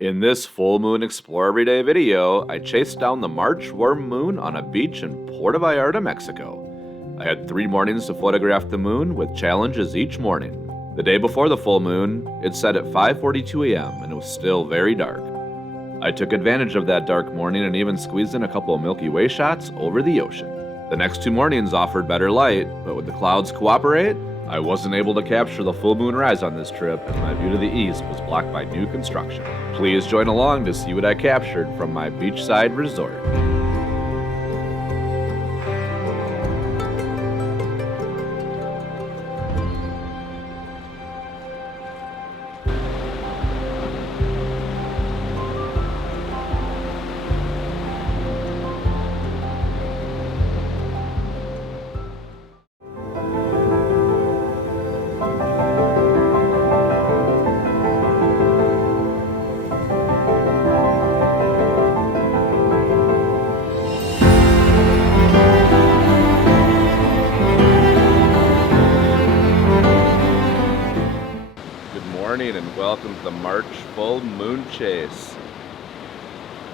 In this full moon explore everyday video, I chased down the March worm moon on a beach in Puerto Vallarta, Mexico. I had 3 mornings to photograph the moon with challenges each morning. The day before the full moon, it set at 5:42 a.m. and it was still very dark. I took advantage of that dark morning and even squeezed in a couple of Milky Way shots over the ocean. The next 2 mornings offered better light, but would the clouds cooperate? I wasn't able to capture the full moon rise on this trip as my view to the east was blocked by new construction. Please join along to see what I captured from my beachside resort. And welcome to the March full moon chase.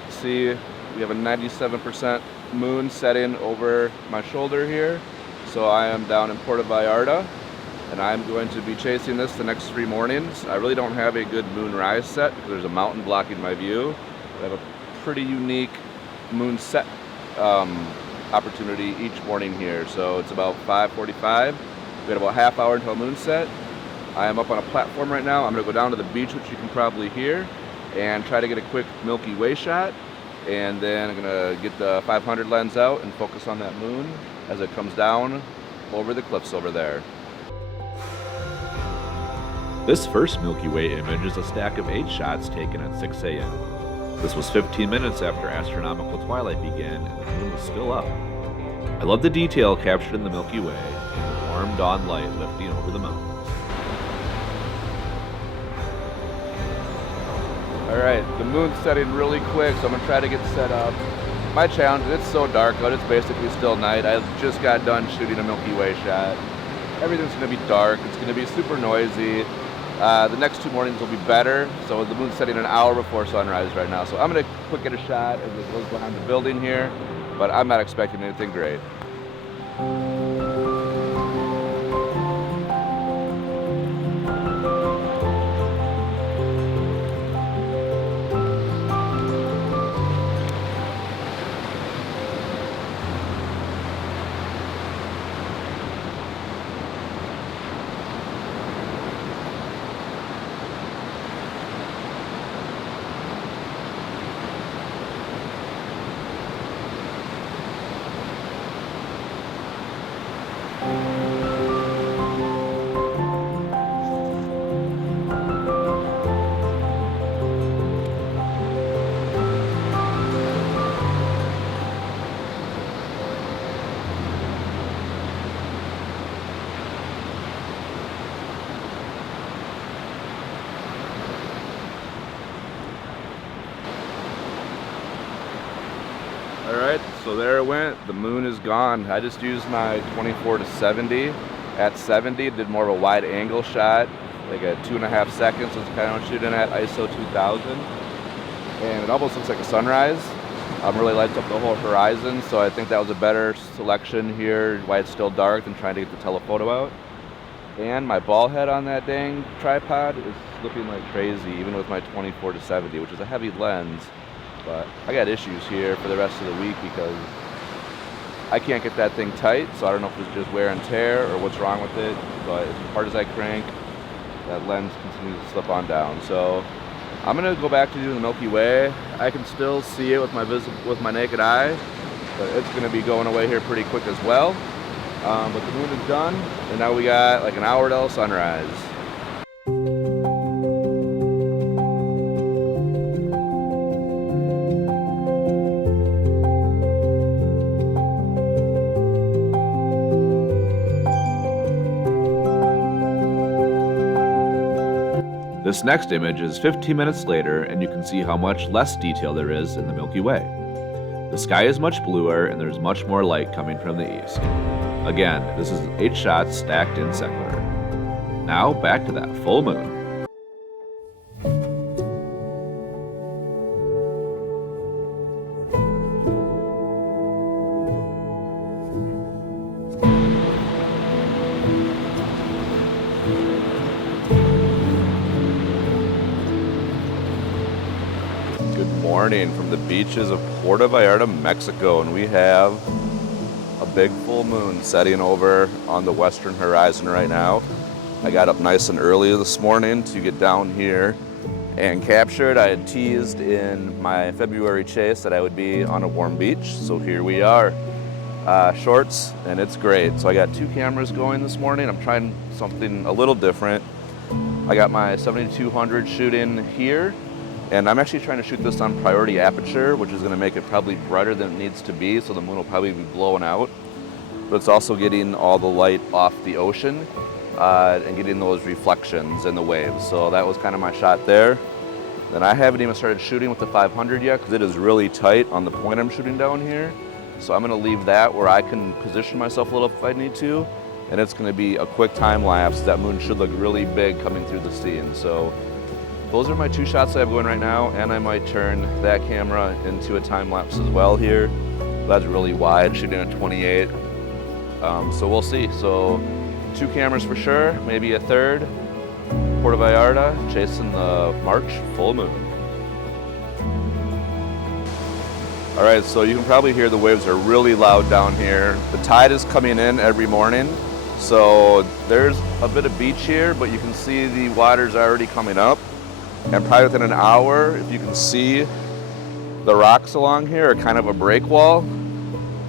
See, we have a 97% moon setting over my shoulder here. So I am down in Puerto Vallarta and I'm going to be chasing this the next 3 mornings. I really don't have a good moon rise set because there's a mountain blocking my view. I have a pretty unique moon set opportunity each morning here. So it's about 5:45. We got about half hour until moon set. I am up on a platform right now. I'm going to go down to the beach, which you can probably hear, and try to get a quick Milky Way shot. And then I'm going to get the 500 lens out and focus on that moon as it comes down over the cliffs over there. This first Milky Way image is a stack of 8 shots taken at 6 a.m. This was 15 minutes after astronomical twilight began and the moon was still up. I love the detail captured in the Milky Way and the warm dawn light lifting over the mountains. Alright, the moon's setting really quick, so I'm going to try to get set up. My challenge is it's so dark out, it's basically still night. I just got done shooting a Milky Way shot. Everything's going to be dark, it's going to be super noisy. The next 2 mornings will be better, so the moon's setting an hour before sunrise right now. So I'm going to quick get a shot as it goes behind the building here, but I'm not expecting anything great. Alright, so there it went. The moon is gone. I just used my 24 to 70. At 70, did more of a wide angle shot, like at 2.5 seconds. That's kind of what I'm shooting at, ISO 2000. And it almost looks like a sunrise. Really lights up the whole horizon, so I think that was a better selection here, why it's still dark, than trying to get the telephoto out. And my ball head on that dang tripod is looking like crazy, even with my 24 to 70, which is a heavy lens. But I got issues here for the rest of the week because I can't get that thing tight, so I don't know if it's just wear and tear or what's wrong with it. But as hard as I crank, that lens continues to slip on down. So I'm gonna go back to doing the Milky Way. I can still see it with my naked eye, but it's gonna be going away here pretty quick as well. But the moon is done, and now we got like an hour till sunrise. This next image is 15 minutes later, and you can see how much less detail there is in the Milky Way. The sky is much bluer, and there's much more light coming from the east. Again, this is 8 shots stacked in secular. Now back to that full moon. morning from the beaches of Puerto Vallarta, Mexico, and we have a big full moon setting over on the western horizon right now. I got up nice and early this morning to get down here and capture it. I had teased in my February chase that I would be on a warm beach, so here we are. Shorts, and it's great. So I got 2 cameras going this morning. I'm trying something a little different. I got my 7200 shooting here, and I'm actually trying to shoot this on priority aperture, which is going to make it probably brighter than it needs to be, so the moon will probably be blowing out. But it's also getting all the light off the ocean and getting those reflections in the waves. So that was kind of my shot there. Then I haven't even started shooting with the 500 yet because it is really tight on the point I'm shooting down here. So I'm going to leave that where I can position myself a little if I need to. And it's going to be a quick time lapse. That moon should look really big coming through the scene. So those are my 2 shots I have going right now. And I might turn that camera into a time lapse as well here. That's really wide, shooting at 28. So we'll see. So 2 cameras for sure, maybe a third. Puerto Vallarta, chasing the March full moon. All right, so you can probably hear the waves are really loud down here. The tide is coming in every morning. So there's a bit of beach here, but you can see the water's already coming up. And probably within an hour, if you can see the rocks along here are kind of a break wall,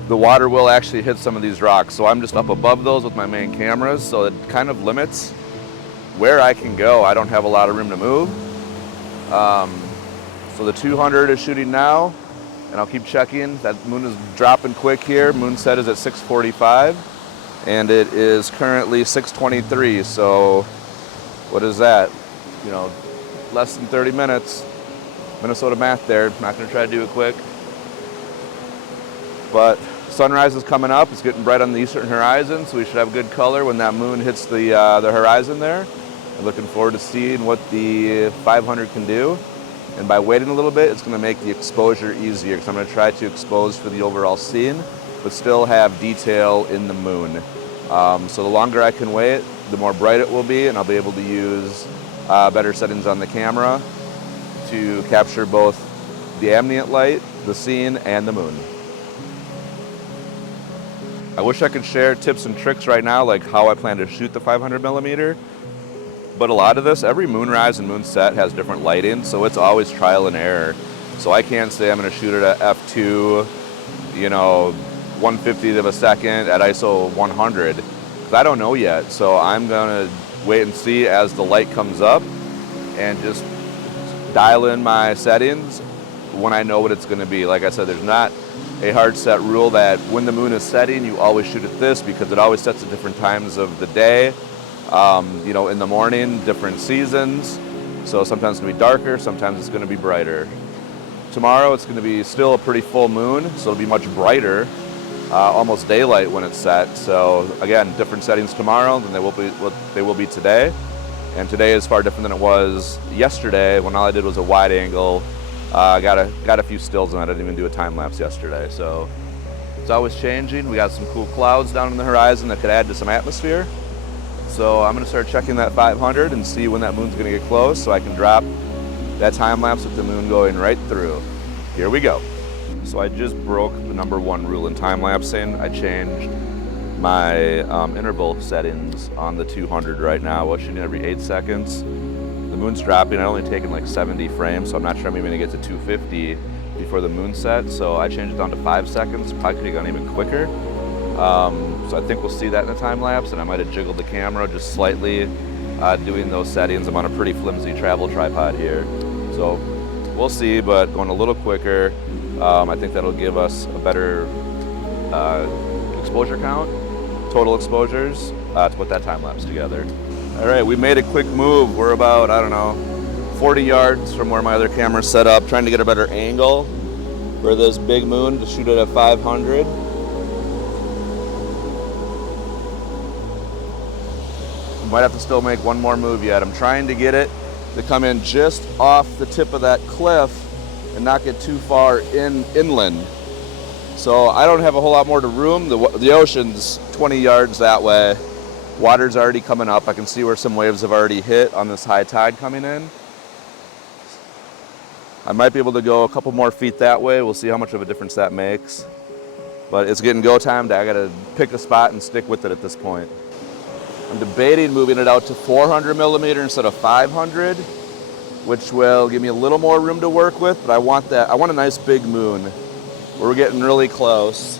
the water will actually hit some of these rocks. So I'm just up above those with my main cameras, so it kind of limits where I can go. I don't have a lot of room to move. So the 200 is shooting now, and I'll keep checking. That moon is dropping quick here. Moon set is at 6:45, and it is currently 6:23. So what is that? You know, less than 30 minutes. Minnesota math there. Not going to try to do it quick. But sunrise is coming up. It's getting bright on the eastern horizon, so we should have good color when that moon hits the horizon there. I'm looking forward to seeing what the 500 can do. And by waiting a little bit, it's going to make the exposure easier, because I'm going to try to expose for the overall scene, but still have detail in the moon. So the longer I can wait, the more bright it will be, and I'll be able to use better settings on the camera to capture both the ambient light, the scene, and the moon. I wish I could share tips and tricks right now, like how I plan to shoot the 500 millimeter. But a lot of this, every moonrise and moonset has different lighting, so it's always trial and error. So I can't say I'm going to shoot it at f2, 1/50th of a second at ISO 100, because I don't know yet. So I'm going to wait and see as the light comes up and just dial in my settings when I know what it's going to be. Like I said, there's not a hard set rule that when the moon is setting, you always shoot at this, because it always sets at different times of the day. In the morning, different seasons. So sometimes it's going to be darker, sometimes it's going to be brighter. Tomorrow it's going to be still a pretty full moon, so it'll be much brighter, almost daylight when it's set. So again, different settings tomorrow than they will be today. And today is far different than it was yesterday, when all I did was a wide angle. Got a few stills on it. I didn't even do a time lapse yesterday. So it's always changing. We got some cool clouds down on the horizon that could add to some atmosphere. So I'm going to start checking that 500 and see when that moon's going to get close, so I can drop that time lapse with the moon going right through. Here we go. So I just broke the #1 rule in time lapsing. I changed my interval settings on the 200 right now. We're shooting every 8 seconds. The moon's dropping. I only taken like 70 frames, so I'm not sure I'm even going to get to 250 before the moon set. So I changed it down to 5 seconds. Probably could have gone even quicker. So I think we'll see that in the time lapse, and I might have jiggled the camera just slightly doing those settings. I'm on a pretty flimsy travel tripod here, so we'll see, but going a little quicker, I think that'll give us a better exposure count, total exposures, to put that time lapse together. All right, we made a quick move. We're about, 40 yards from where my other camera's set up, trying to get a better angle for this big moon to shoot it at 500. Might have to still make one more move yet. I'm trying to get it to come in just off the tip of that cliff and not get too far inland. So I don't have a whole lot more to room. The ocean's 20 yards that way. Water's already coming up. I can see where some waves have already hit on this high tide coming in. I might be able to go a couple more feet that way. We'll see how much of a difference that makes. But it's getting go time. I gotta pick a spot and stick with it at this point. I'm debating moving it out to 400 millimeter instead of 500, which will give me a little more room to work with, but I want a nice big moon. We're getting really close.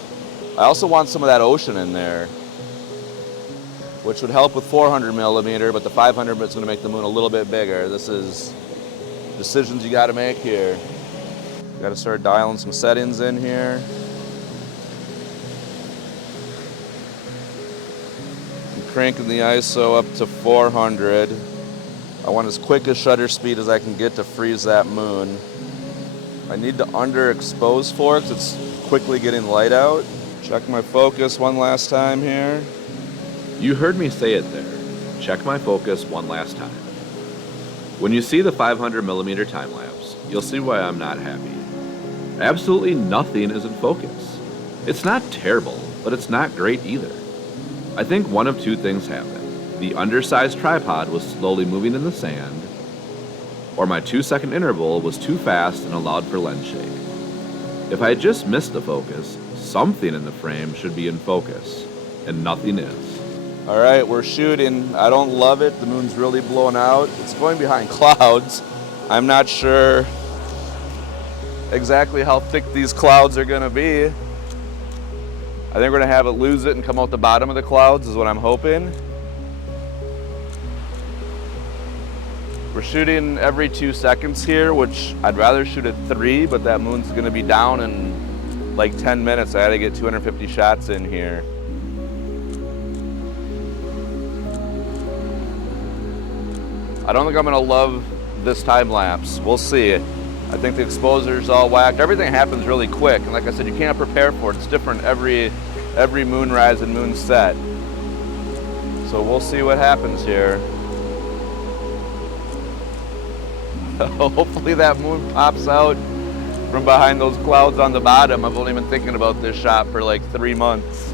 I also want some of that ocean in there, which would help with 400 millimeter, but the 500 is gonna make the moon a little bit bigger. This is decisions you gotta make here. Gotta start dialing some settings in here. Cranking the ISO up to 400. I want as quick a shutter speed as I can get to freeze that moon. I need to underexpose for it because it's quickly getting light out. Check my focus one last time here. You heard me say it there. Check my focus one last time. When you see the 500 millimeter time lapse, you'll see why I'm not happy. Absolutely nothing is in focus. It's not terrible, but it's not great either. I think one of two things happened. The undersized tripod was slowly moving in the sand, or my 2-second interval was too fast and allowed for lens shake. If I had just missed the focus, something in the frame should be in focus, and nothing is. All right, we're shooting. I don't love it. The moon's really blowing out. It's going behind clouds. I'm not sure exactly how thick these clouds are gonna be. I think we're gonna have it lose it and come out the bottom of the clouds is what I'm hoping. We're shooting every 2 seconds here, which I'd rather shoot at 3, but that moon's gonna be down in like 10 minutes. I had to get 250 shots in here. I don't think I'm gonna love this time lapse. We'll see. I think the exposure's all whacked. Everything happens really quick, and like I said, you can't prepare for it. It's different every moonrise and moon set. So we'll see what happens here. Hopefully that moon pops out from behind those clouds on the bottom. I've only been thinking about this shot for like 3 months.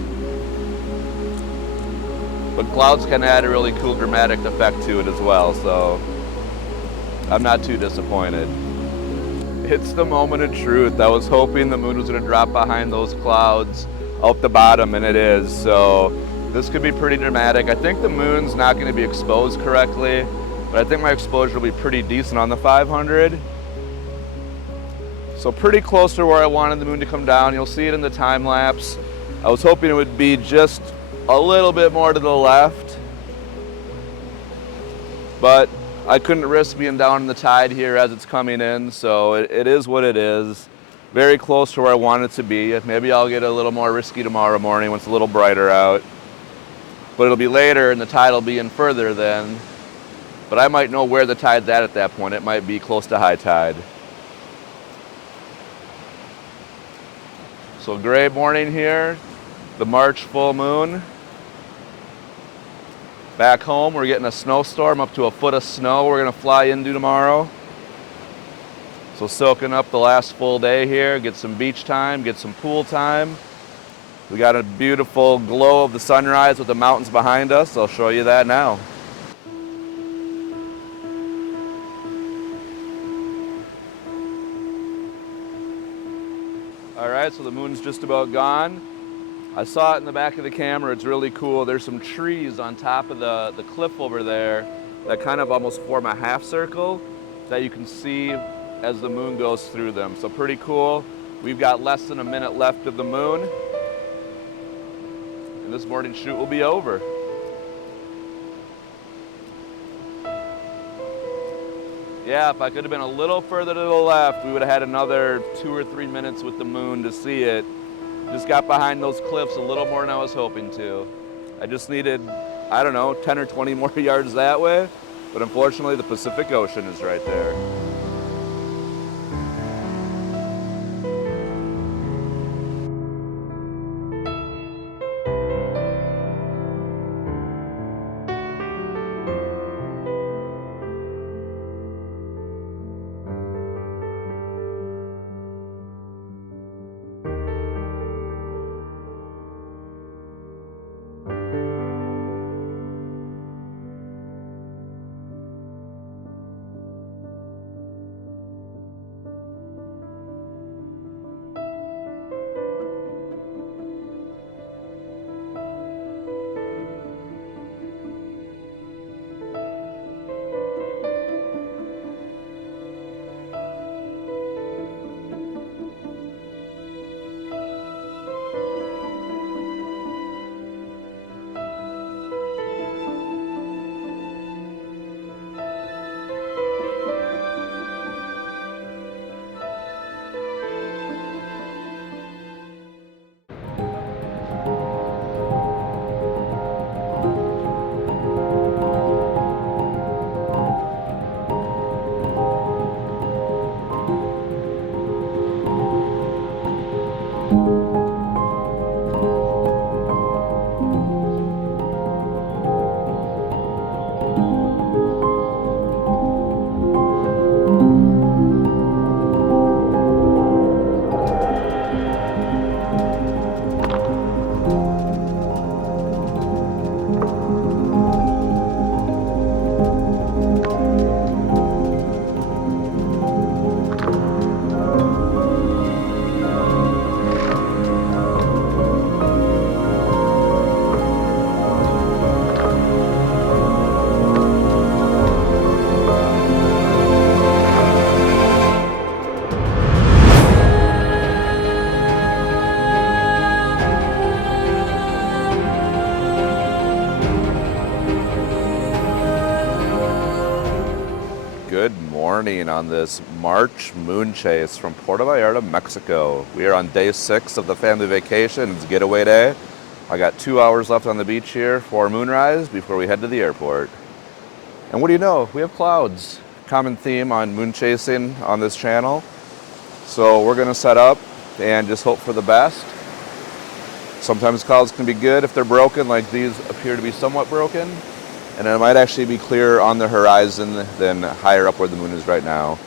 But clouds can add a really cool dramatic effect to it as well, so I'm not too disappointed. It's the moment of truth. I was hoping the moon was gonna drop behind those clouds out the bottom, and it is. So this could be pretty dramatic. I think the moon's not gonna be exposed correctly, but I think my exposure will be pretty decent on the 500. So pretty close to where I wanted the moon to come down. You'll see it in the time lapse. I was hoping it would be just a little bit more to the left, but I couldn't risk being down in the tide here as it's coming in, so it is what it is. Very close to where I want it to be. Maybe I'll get a little more risky tomorrow morning when it's a little brighter out. But it'll be later and the tide will be in further then. But I might know where the tide's at that point. It might be close to high tide. So gray morning here, the March full moon. Back home, we're getting a snowstorm, up to a foot of snow we're gonna fly into tomorrow. So soaking up the last full day here, get some beach time, get some pool time. We got a beautiful glow of the sunrise with the mountains behind us. I'll show you that now. All right, so the moon's just about gone. I saw it in the back of the camera. It's really cool. There's some trees on top of the cliff over there that kind of almost form a half circle that you can see as the moon goes through them. So pretty cool. We've got less than a minute left of the moon, and this morning's shoot will be over. Yeah, if I could have been a little further to the left, we would have had another 2 or 3 minutes with the moon to see it. Just got behind those cliffs a little more than I was hoping to. I just needed, I don't know, 10 or 20 more yards that way, but unfortunately the Pacific Ocean is right there. morning on this March moon chase from Puerto Vallarta, Mexico. We are on day 6 of the family vacation. It's getaway day. I got 2 hours left on the beach here for moonrise before we head to the airport. And what do you know? We have clouds. Common theme on moon chasing on this channel. So we're going to set up and just hope for the best. Sometimes clouds can be good if they're broken, like these appear to be somewhat broken. And it might actually be clearer on the horizon than higher up where the moon is right now.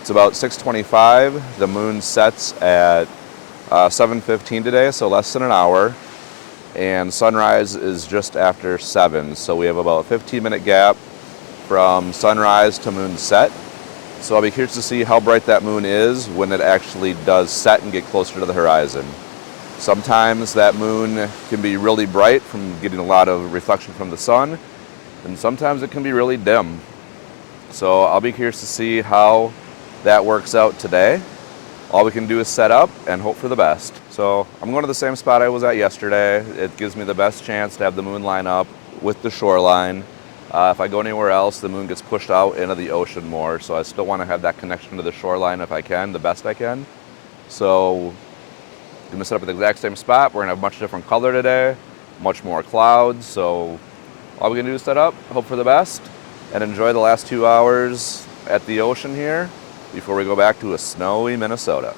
It's about 6:25. The moon sets at 7:15 today, so less than an hour. And sunrise is just after 7, so we have about a 15-minute gap from sunrise to moon set. So I'll be curious to see how bright that moon is when it actually does set and get closer to the horizon. Sometimes that moon can be really bright from getting a lot of reflection from the sun, and sometimes it can be really dim. So I'll be curious to see how that works out today. All we can do is set up and hope for the best. So I'm going to the same spot I was at yesterday. It gives me the best chance to have the moon line up with the shoreline. If I go anywhere else, the moon gets pushed out into the ocean more, so I still want to have that connection to the shoreline if I can, the best I can. So I'm going to set up at the exact same spot. We're going to have much different color today, much more clouds, so all we're going to do is set up, hope for the best, and enjoy the last 2 hours at the ocean here before we go back to a snowy Minnesota.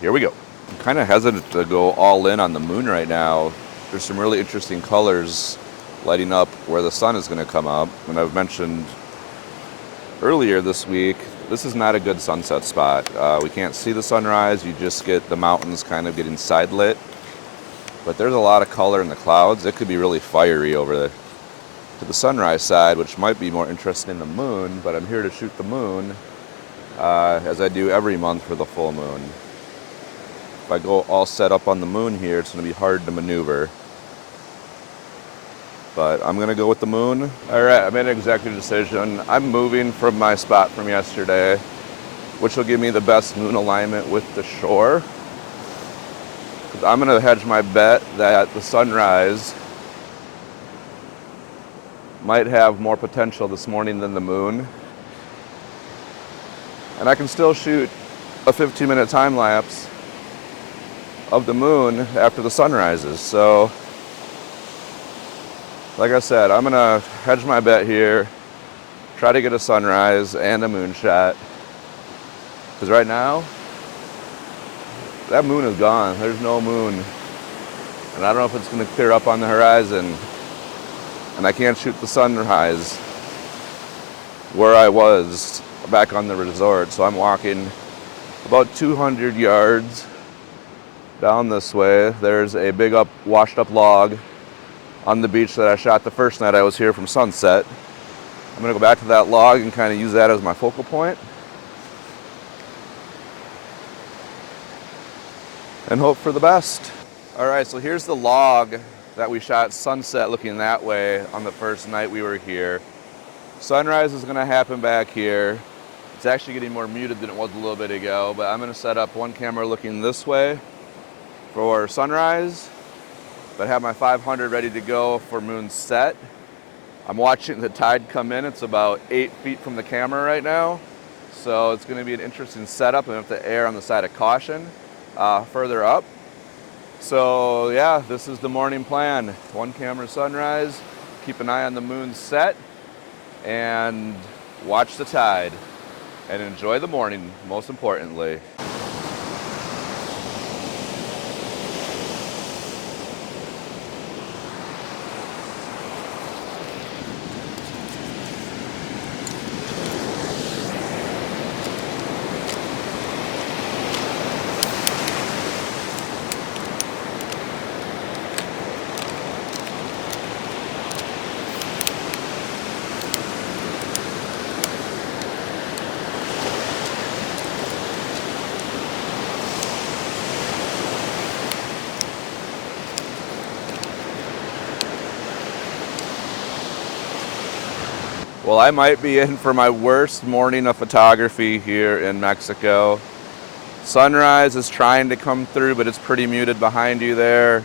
Here we go. I'm kind of hesitant to go all in on the moon right now. There's some really interesting colors lighting up where the sun is going to come up. And I've mentioned earlier this week, this is not a good sunset spot. We can't see the sunrise. You just get the mountains kind of getting side lit. But there's a lot of color in the clouds. It could be really fiery over there to the sunrise side, which might be more interesting in the moon, but I'm here to shoot the moon as I do every month for the full moon. If I go all set up on the moon here, it's going to be hard to maneuver. But I'm going to go with the moon. All right, I made an executive decision. I'm moving from my spot from yesterday, which will give me the best moon alignment with the shore. I'm going to hedge my bet that the sunrise might have more potential this morning than the moon. And I can still shoot a 15-minute time lapse of the moon after the sun rises. So, like I said, I'm gonna hedge my bet here, try to get a sunrise and a moon shot. Because right now, that moon is gone. There's no moon. And I don't know if it's gonna clear up on the horizon. And I can't shoot the sunrise where I was back on the resort. So I'm walking about 200 yards down this way. There's a big washed up log on the beach that I shot the first night I was here from sunset. I'm gonna go back to that log and kind of use that as my focal point and hope for the best. All right, so here's the log that we shot sunset looking that way on the first night we were here. Sunrise is gonna happen back here. It's actually getting more muted than it was a little bit ago, but I'm gonna set up one camera looking this way for sunrise, but have my 500 ready to go for moon set. I'm watching the tide come in. It's about 8 feet from the camera right now. So it's gonna be an interesting setup. I have to err on the side of caution further up. So yeah, this is the morning plan. One camera sunrise, keep an eye on the moon set, and watch the tide. And enjoy the morning, most importantly. Well, I might be in for my worst morning of photography here in Mexico. Sunrise is trying to come through, but it's pretty muted behind you there.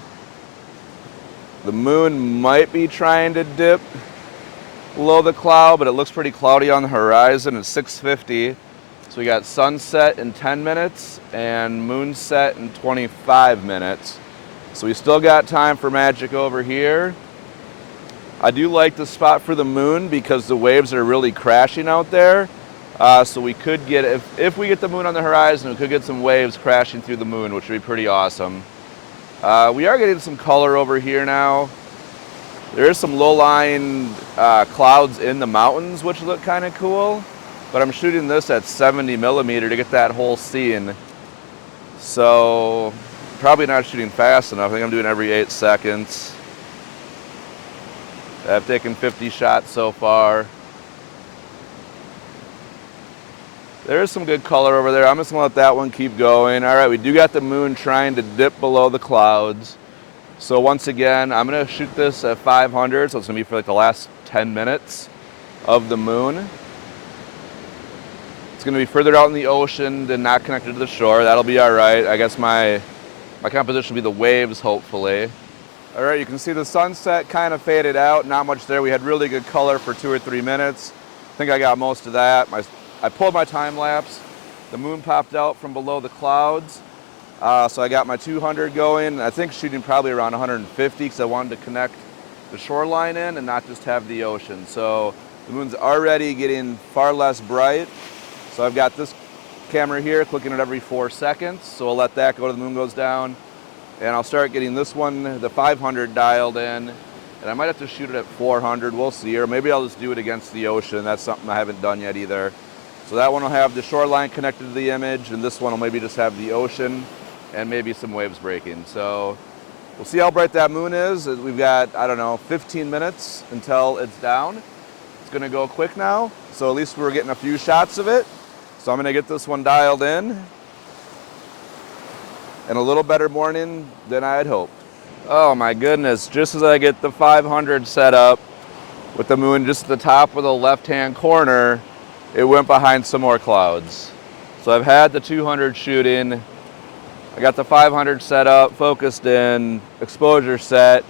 The moon might be trying to dip below the cloud, but it looks pretty cloudy on the horizon. It's 6:50. So we got sunset in 10 minutes and moonset in 25 minutes. So we still got time for magic over here. I do like the spot for the moon because the waves are really crashing out there. So we could get, if we get the moon on the horizon, we could get some waves crashing through the moon, which would be pretty awesome. We are getting some color over here now. There is some low-lying clouds in the mountains, which look kind of cool. But I'm shooting this at 70 millimeter to get that whole scene. So probably not shooting fast enough. I think I'm doing every 8 seconds. I've taken 50 shots so far. There is some good color over there. I'm just gonna let that one keep going. All right, we do got the moon trying to dip below the clouds. So once again, I'm gonna shoot this at 500, so it's gonna be for like the last 10 minutes of the moon. It's gonna be further out in the ocean and not connected to the shore. That'll be all right. I guess my composition will be the waves, hopefully. All right, you can see the sunset kind of faded out. Not much there. We had really good color for 2 or 3 minutes. I think I got most of that. I pulled my time lapse. The moon popped out from below the clouds. So I got my 200 going. I think shooting probably around 150 because I wanted to connect the shoreline in and not just have the ocean. So the moon's already getting far less bright. So I've got this camera here clicking it every 4 seconds. So I'll let that go till the moon goes down. And I'll start getting this one, the 500 dialed in. And I might have to shoot it at 400, we'll see. Or maybe I'll just do it against the ocean. That's something I haven't done yet either. So that one will have the shoreline connected to the image, and this one will maybe just have the ocean and maybe some waves breaking. So we'll see how bright that moon is. We've got, I don't know, 15 minutes until it's down. It's gonna go quick now. So at least we're getting a few shots of it. So I'm gonna get this one dialed in. And a little better morning than I had hoped. Oh my goodness, just as I get the 500 set up with the moon just at the top of the left-hand corner, it went behind some more clouds. So I've had the 200 shooting. I got the 500 set up, focused in, exposure set,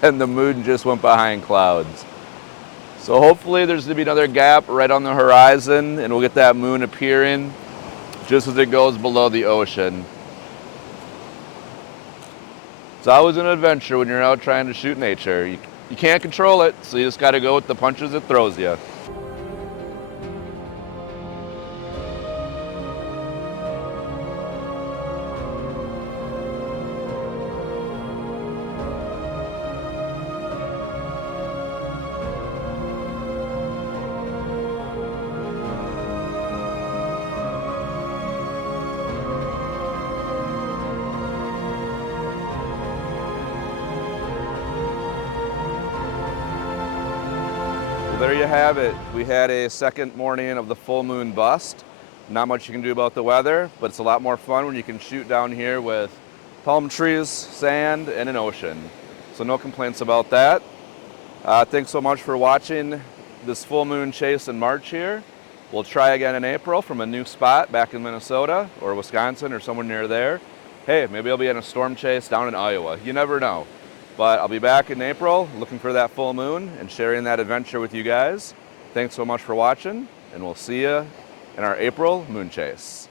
and the moon just went behind clouds. So hopefully there's gonna be another gap right on the horizon and we'll get that moon appearing just as it goes below the ocean. It's always an adventure when you're out trying to shoot nature. You can't control it, so you just gotta go with the punches it throws you. Well, there you have it. We had a second morning of the full moon bust. Not much you can do about the weather, but it's a lot more fun when you can shoot down here with palm trees, sand, and an ocean. So no complaints about that. Thanks so much for watching this full moon chase in March here. We'll try again in April from a new spot back in Minnesota or Wisconsin or somewhere near there. Hey, maybe I'll be in a storm chase down in Iowa. You never know. But I'll be back in April looking for that full moon and sharing that adventure with you guys. Thanks so much for watching, and we'll see you in our April moon chase.